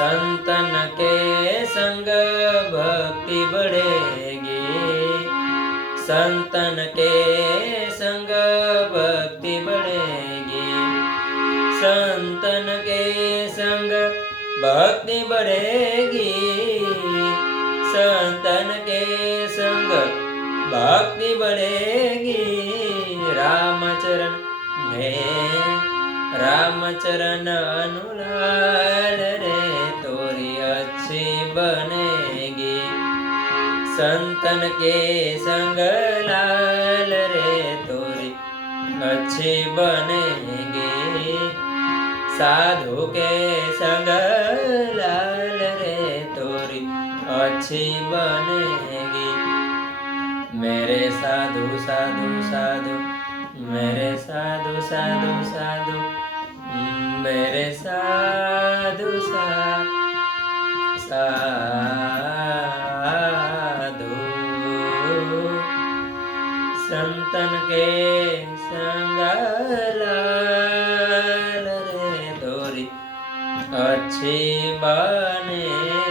संतन के संग भक्ति बढ़ेगी, संतन के संग भक्ति बढ़ेगी, संतन के संग भक्ति बढ़ेगी, संतन के संग भक्ति बढ़ेगी। रामचरण में रामचरण अनुलाल रे तोरी अच्छी बनेगी, संतन के संग लाल रे तोरी अच्छी बनेगी, साधु के संग लाल रे तोरी अच्छी बनेगी। मेरे साधु साधु साधु, मेरे साधु साधु साधु, मेरे साधु साधु, संतन के संग लाल रे तोरी अच्छी बने।